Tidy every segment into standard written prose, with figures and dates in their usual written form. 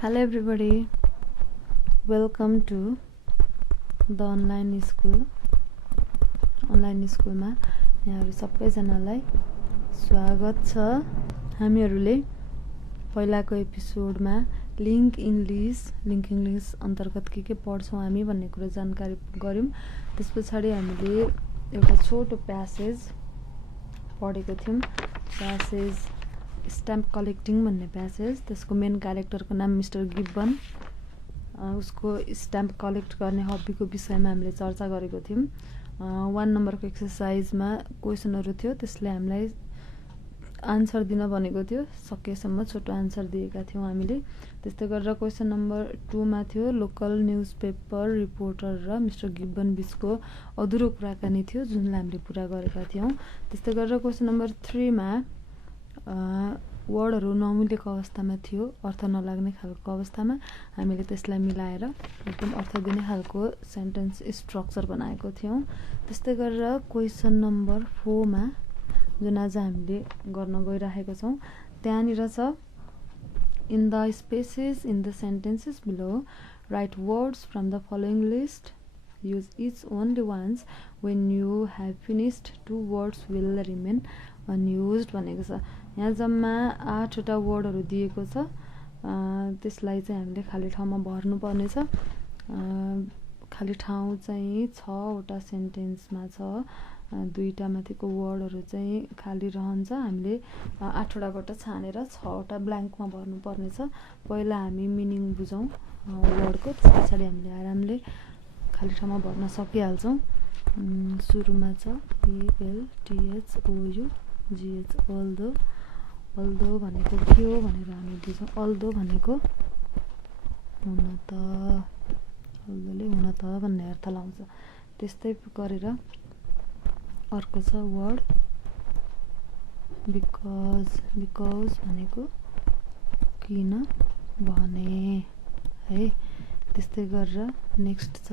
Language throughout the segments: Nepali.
Hello everybody, welcome to the online school मा यहाँहरु सबैजनालाई स्वागत छ। हामीहरुले पहिलाको एपिसोडमा लिंक इंग्लिश अन्तर्गत के पढ्छौं हामी भन्ने कुरा जानकारी गर्यौं। त्यसपछि हामीले एउटा छोटो प्यासेज पढेको थियौं। प्यासेज स्ट्याम्प कलेक्टिङ भन्ने प्यासेज, त्यसको मेन क्यारेक्टरको नाम मिस्टर गिब्बन, उसको स्ट्याम्प कलेक्ट गर्ने हबीको विषयमा हामीले चर्चा गरेको थियौं। 1 नम्बरको एक्सरसाइजमा क्वेशनहरु थियो, त्यसले हामीलाई आन्सर दिन भनेको थियो। सकेसम्म छोटो आन्सर दिएका थियौं हामीले। त्यस्तै गरेर क्वेशन नम्बर 2 मा थियो लोकल न्यूजपेपर रिपोर्टर र मिस्टर गिब्बन बीचको अधुरो कुराकानी थियो, जुनलाई हामीले पूरा गरेका थियौं। त्यस्तै गरेर क्वेशन नम्बर 3 मा वर्डहरु नमिलेको अवस्थामा थियो, अर्थ नलाग्ने खालको अवस्थामा हामीले त्यसलाई मिलाएर एकदम अर्थ दिने खालको सेन्टेन्स स्ट्रक्चर बनाएको थियौं। त्यस्तै गरेर क्वेशन नम्बर 4 मा जुन आज हामीले गर्न गइरहेका छौं, त्यहाँनिर छ in the spaces in the sentences below right words from the following list, use each only once, when you have finished 2 words will remain unused भनेको छ। यहाँ जम्मा 8 वटा वर्डहरु दिएको छ। त्यसलाई चाहिँ हामीले खाली ठाउँमा भर्नु पर्ने छ। खाली ठाउँ चाहिँ 6 वटा सेन्टेन्समा छ। 2टा माथिको वर्डहरु चाहिँ खाली रहन्छ। हामीले 8 वटाबाट छानेर 6 वटा ब्ल्याङ्कमा भर्नु पर्ने छ। पहिला हामी मिनिङ बुझौं वर्डको, त्यसपछि हामीले आरामले खाली ठाउँमा भर्न सकिहाल्छौं। सुरुमा छ ALTHOUGH अल्दो भनेको के हो भनेर हामी बुझौं। अल्दो भनेको हुन त, अल्दोले हुन त भन्ने अर्थ लाउँछ। त्यस्तै गरेर अर्को छ वर्ड बिकज भनेको किन भने है। त्यस्तै गरेर नेक्स्ट छ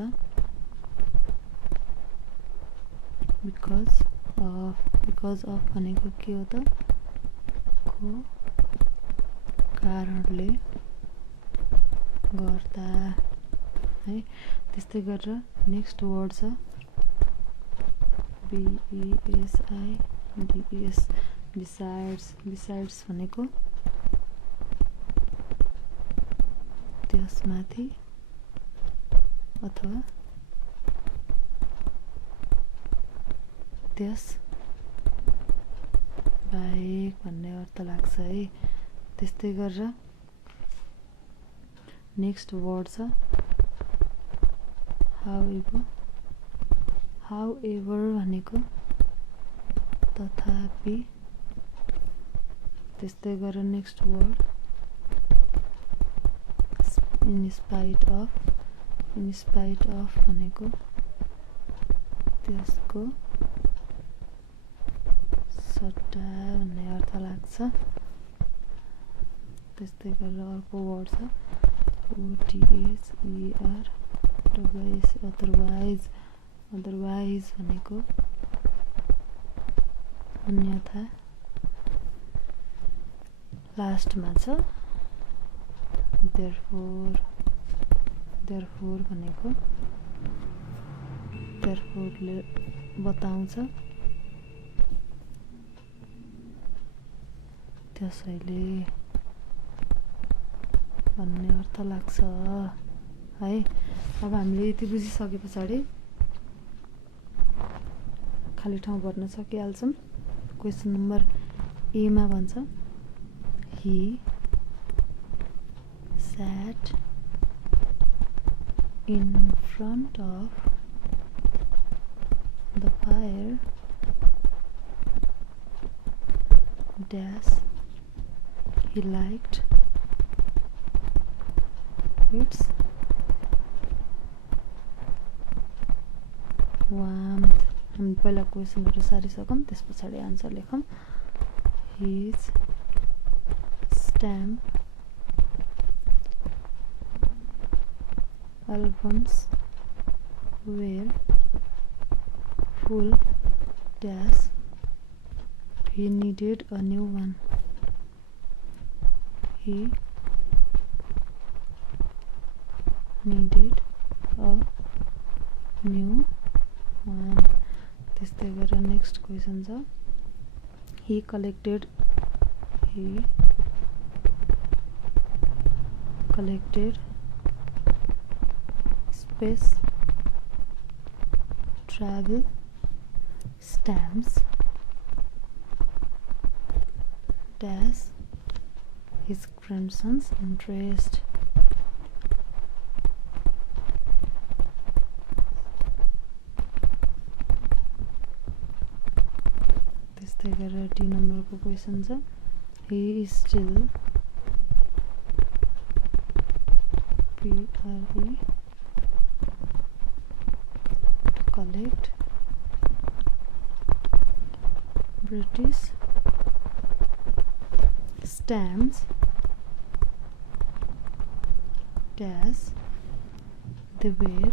बिकज अफ भनेको के हो त, को कारणले गर्दा है। त्यस्तै गरेर नेक्स्ट वर्ड छ BESIDES बिसाइड्स भनेको त्यसमाथि अथवा त्यस बाहेक भन्ने अर्थ लाग्छ है। त्यस्तै गरेर नेक्स्ट वर्ड छ हाउएभर भनेको तथापि। त्यस्तै गरेर next word in spite of भनेको त्यसको सट्टा भन्ने अर्थ लाग्छ। त्यस्तै गरेर अर्को वर्ड छ OTHER अदरवाइज भनेको अन्यथा। लास्टमा छ देयरफोर भनेको देयरफोरले बताउँछ त्यसैले भन्ने अर्थ लाग्छ है। अब हामीले यति बुझिसकेपछि खाली ठाउँ भर्न सकिहाल्छौं। क्वेशन नम्बर ए मा भन्छ he sat in front of the fire dash he liked its warmth। हामी पहिला क्वेशनहरु सारिसकौं, त्यसपछि answer लेखौं। his stamp albums were full dash he needed a new one। He needed a new one. त्यस्तै गरेर नेक्स्ट क्वेसन छ he collected space travel stamps dash his grandson's interest. त्यस्तै गरेर डी नम्बरको क्वेसन छ he is still collect British stamps dash they were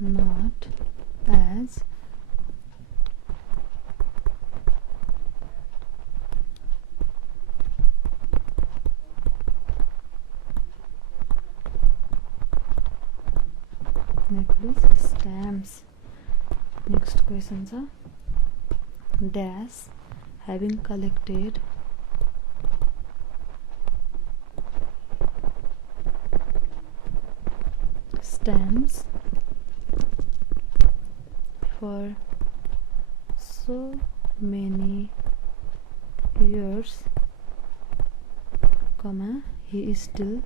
not as necklace stamps. Next question sir. Dash having collected stamps for so many years, comma, he is still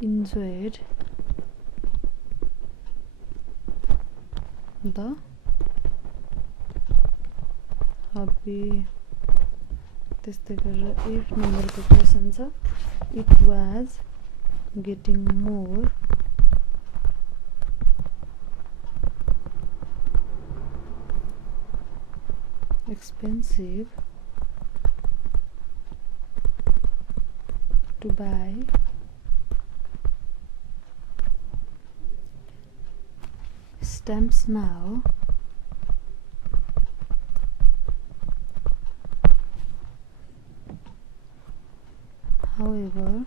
enjoyed the hobby. त्यस्तै गरेर 8 नम्बरको क्वेसन छ it was getting more expensive to buy stamps now however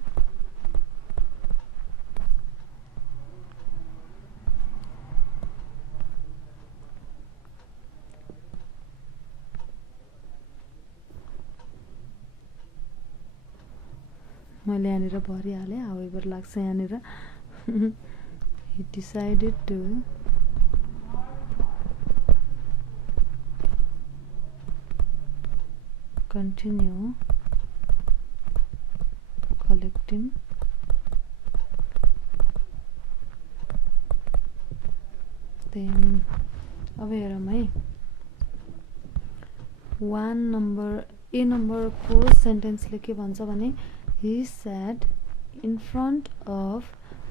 मैले यहाँनिर भरिहालेँ however लाग्छ यहाँनिर he decided to continue collecting then अब हेरौँ है 1 नम्बर ए नम्बरको सेन्टेन्सले के भन्छ भने he sat in front of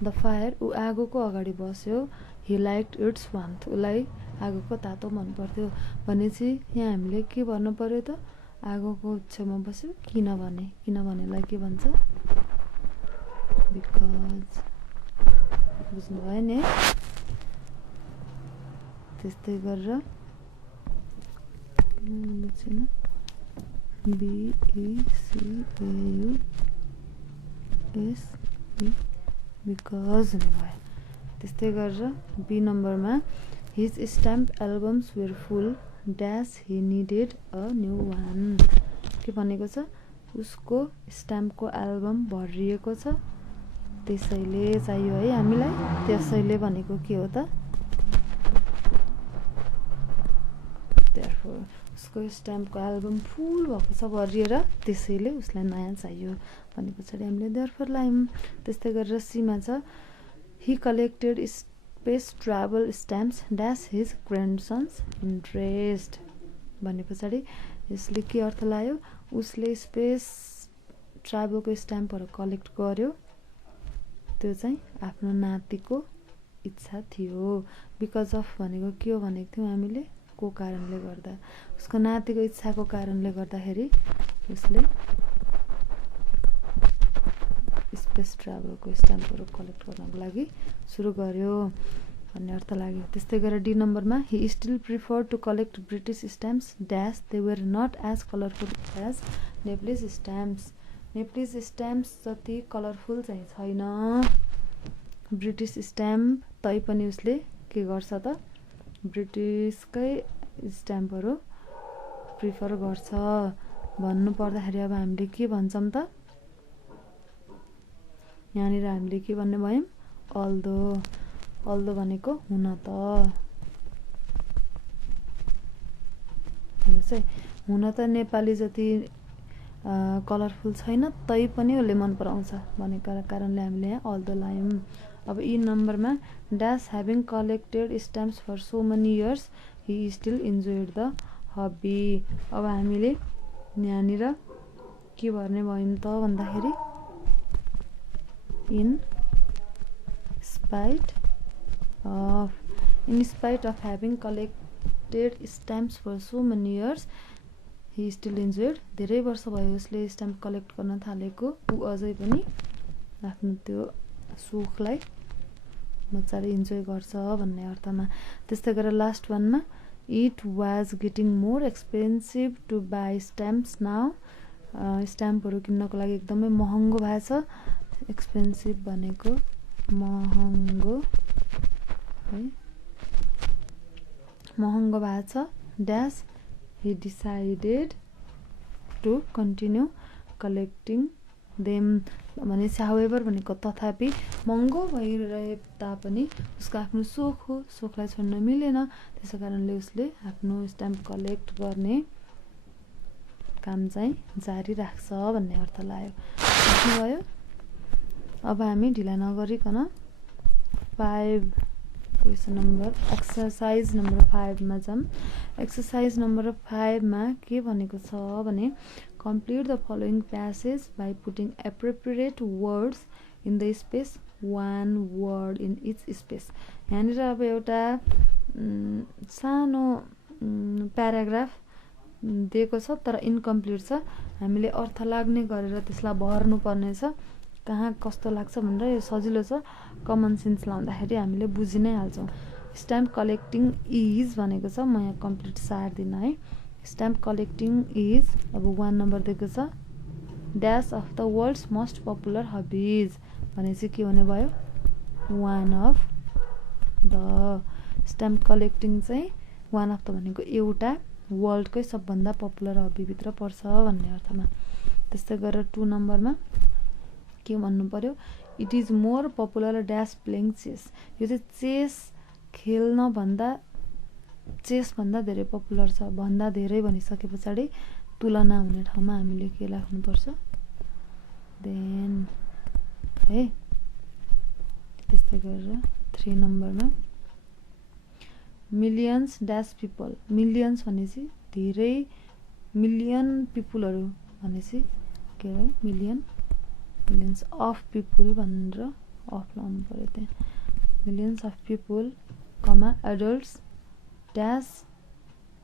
the fire उ आगोको अगाडि बस्यो he liked its warmth उलाई आगोको तातो मन पर्थ्यो भनेपछि यहाँ हामीले के भन्नु पर्यो त आगोको छेउमा बस्यो किनभनेलाई के भन्छ because बुझ्नु भयो नि त्यस्तै गरेर बुझ्नु BECAUSE because भयो त्यस्तै गरेर बी नम्बरमा his stamp albums were full dash he needed a new one के भनेको छ उसको स्ट्याम्पको एल्बम भरिएको छ त्यसैले चाहियो है हामीलाई त्यसैले भनेको के हो त therefore उसको स्ट्याम्पको एल्बम फुल भएको छ भरिएर त्यसैले उसलाई नयाँ चाहियो भने पछाडि हामीले therefore लायौं त्यस्तै गरेर सी मा छ he collected space travel stamps dash his grandson's interest भने पछाडि यसले के अर्थ लायो उसले स्पेस ट्राभलको स्ट्याम्पहरु कलेक्ट गर्यो त्यो चाहिँ आफ्नो नातिको इच्छा थियो बिकज अफ भनेको के हो भनेको थियौ हामीले को कारणले गर्दा उसको नातिको इच्छाको कारणले गर्दाखेरि उसले स्पेस ट्राभलको स्ट्याम्पहरु कलेक्ट गर्नको लागि सुरु गर्यो भन्ने अर्थ लाग्यो। त्यस्तै गरेर डी नम्बरमा he still prefer to collect British stamps dash they were not as colourful as Nepalese stamps. Nepalese stamps जति कलरफुल चाहिँ छैन ब्रिटिस स्ट्याम्प, तैपनि उसले के गर्छ त ब्रिटिसकै स्ट्याम्पहरू प्रिफर गर्छ भन्नु पर्दाखेरि अब हामीले के भन्छौँ त यहाँनिर हामीले के भन्ने भयौँ अल्दो। अल्दो भनेको हुन त हुन त नेपाली जति कलरफुल छैन तै पनि उसले मन पराउँछ भनेको कारणले हामीले यहाँ अल्दो लायौँ। अब यी नम्बरमा dash having collected stamps for so many years he still enjoyed the hobby. अब हामीले यहाँनिर के भर्ने भयौँ त भन्दाखेरि in spite of having collected stamps for so many years he still enjoyed. धेरै वर्ष भयो उसले स्ट्याम्प कलेक्ट गर्न थालेको, ऊ अझै पनि आफ्नो त्यो सुखलाई मजाले इन्जोय गर्छ भन्ने अर्थमा। त्यस्तै गरेर लास्ट वानमा it was getting more expensive to buy stamps now. स्ट्याम्पहरू किन्नको लागि एकदमै महँगो भएछ। एक्सपेन्सिभ भनेको महँगो है, महँगो भएछ। Dash he decided to continue collecting them भनेपछि however भनेको तथापि महँगो भइरहे तापनि उसको आफ्नो सोख हो, सोखलाई छोड्न मिलेन, त्यसै कारणले उसले आफ्नो स्ट्याम्प कलेक्ट गर्ने काम चाहिँ जारी राख्छ भन्ने अर्थ लाग्यो। भयो। अब हामी ढिला नगरिकन 5 क्वेसन नम्बर एक्सरसाइज नम्बर 5 मा जाम। एक्सरसाइज नम्बर 5 मा के भनेको छ भने complete the following passage by putting appropriate words in the space 1 word in each space. यहाँनिर अब एउटा सानो प्याराग्राफ दिएको छ तर इन्कम्प्लिट छ, हामीले अर्थ लाग्ने गरेर त्यसलाई भर्नु पर्नेछ। कहाँ कस्तो लाग्छ भनेर यो सजिलो छ, कमन सेन्स लाउँदाखेरि हामीले बुझि नै हाल्छौँ। स्ट्याम्प कलेक्टिङ इज भनेको छ, म यहाँ कम्प्लिट सार्दिन है। स्ट्याम्प कलेक्टिङ इज अब 1 नम्बर दिएको छ dash of the world's most popular hobbies भनेपछि के हुने भयो 1 अफ द। स्ट्याम्प कलेक्टिङ चाहिँ 1 अफ द भनेको एउटा वर्ल्डकै सबभन्दा पपुलर हबीभित्र पर्छ भन्ने अर्थमा। त्यस्तै गरेर 2 नम्बरमा के भन्नु पर्यो it is more popular dash playing chess. यो चाहिँ चेस खेल्न भन्दा चेस भन्दा धेरै पपुलर छ। भन्दा धेरै भनिसके पछाडि तुलना हुने ठाउँमा हामीले के राख्नुपर्छ देन है। त्यस्तै गरेर 3 नम्बरमा मिलियन्स ड्यास पिपल। मिलियन्स भनेपछि धेरै, मिलियन पिपुलहरू भनेपछि के हो मिलियन, मिलियन्स अफ पिपुल भनेर अफ लाउनु पर्यो त्यहाँ। Millions of people comma adults dash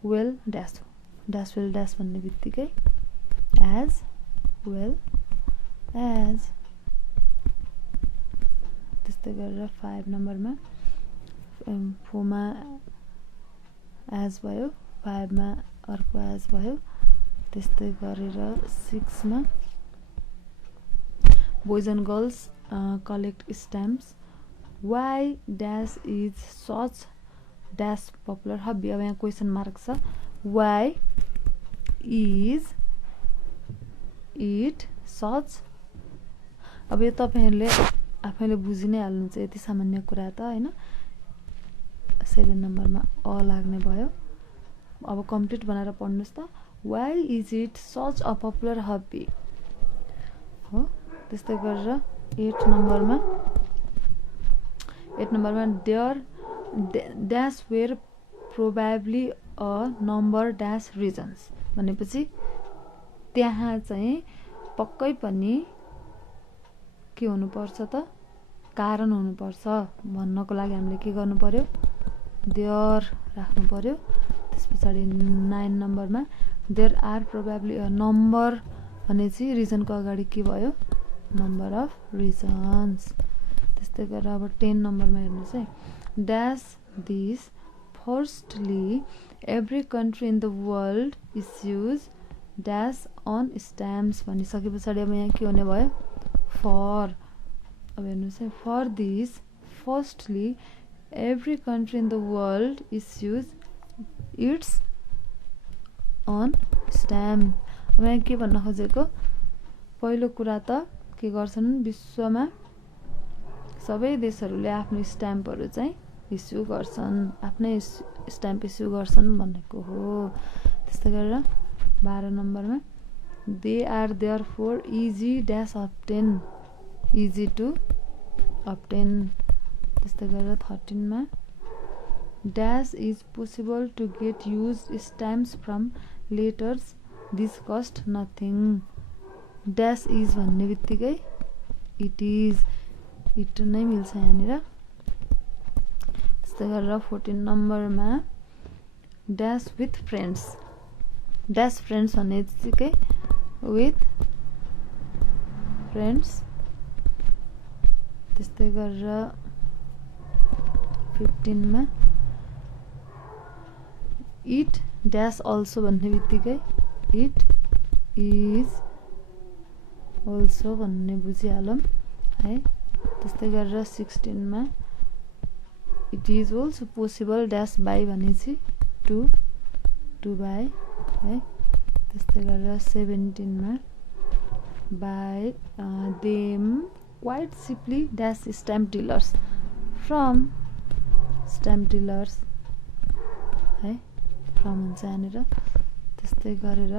well dash हो, ड्यास वेल ड्यास भन्ने बित्तिकै एज वेल एज। त्यस्तै गरेर 5 नम्बरमा 4 मा एज भयो, 5 मा अर्को एज भयो। त्यस्तै गरेर 6 मा boys and girls collect stamps why dash is such dash popular hobby। अब यहाँ क्वेसन मार्क छ why is it such। अब यो तपाईहरुले आफैले बुझि नै हाल्नुहुन्छ, यति सामान्य कुरा त हैन। 7 नम्बरमा अ लाग्ने भयो। अब कम्प्लिट बनाएर पढ्नुस् त why is it such a popular hobby हो। त्यस्तै गरेर 8 नम्बरमा there dash were probably a number dash reasons भनेपछि त्यहाँ चाहिँ पक्कै पनि के हुनुपर्छ त कारण हुनुपर्छ भन्नको लागि हामीले के गर्नु पर्यो देयर राख्नु पर्यो। त्यस पछाडि 9 नम्बरमा there are probably a number भनेपछि रिजनको अगाडि के भयो नम्बर अफ रिजन्स। त्यस्तै गरेर अब 10 नम्बरमा हेर्नुहोस् है dash this. Firstly, every country in the world issues dash on stamps भनिसके पछाडि अब यहाँ के हुने भयो for. अब हेर्नुस् है for this. Firstly, every country in the world issues its on stamp. अब यहाँ के भन्न खोजेको पहिलो कुरा त के गर्छन् विश्वमा सबै देशहरूले आफ्नो स्ट्याम्पहरू चाहिँ इस्यु गर्छन् आफ्नै स्ट्याम्प इस्यु गर्छन् भनेको हो त्यस्तै गरेर 12 नम्बरमा they are therefore easy dash obtain easy to obtain त्यस्तै गरेर 13 मा dash is possible to get used stamps from letters this cost nothing dash is भन्ने बित्तिकै इट इज इट नै मिल्छ यहाँनिर त्यस्तै गरेर 14 नम्बरमा dash with friends dash friends भन्ने बित्तिकै विथ फ्रेन्ड्स त्यस्तै गरेर 15 मा इट ड्याश अल्सो भन्ने बित्तिकै इट इज अल्सो भन्ने बुझिहालौँ है त्यस्तै गरेर 16 मा it is also possible dash buy भनेपछि टु बाई है त्यस्तै गरेर 17 मा buy them quite simply dash stamp dealers from stamp dealers है फ्रम हुन्छ यहाँनिर त्यस्तै गरेर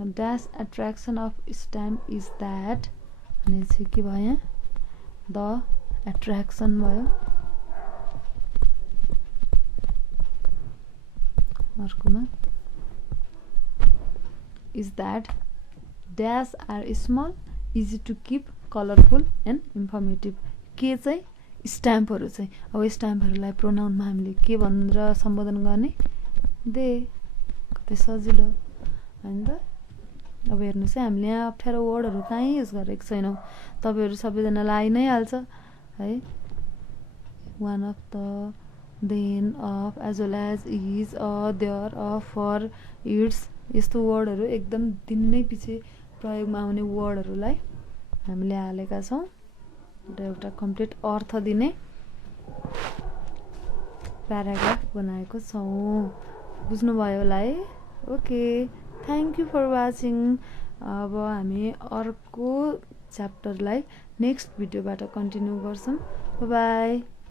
dash attraction of stamp is that भनेपछि के भयो यहाँ द एट्र्याक्सन भयो अर्कोमा is that dash are small easy to keep colourful and informative के चाहिँ स्ट्याम्पहरू चाहिँ अब स्ट्याम्पहरूलाई प्रोनाउनमा हामीले के भनेर सम्बोधन गर्ने दे कतै सजिलो हैन त अब हेर्नुस् है हामीले यहाँ अप्ठ्यारो वर्डहरू कहीँ युज गरेको छैनौँ तपाईहरु सबैजनालाई आइ नै हाल्छ है one of the then of as well as is a there a for it's यस्तो वर्डहरू एकदम दिनै पछि प्रयोगमा आउने वर्डहरूलाई हामीले हालेका छौँ र एउटा कम्प्लिट अर्थ दिने प्याराग्राफ बनाएको छौँ बुझ्नुभयो होला है okay thank you for watching अब हामी अर्को च्याप्टरलाई नेक्स्ट भिडियोबाट कन्टिन्यू गर्छौँ बाइ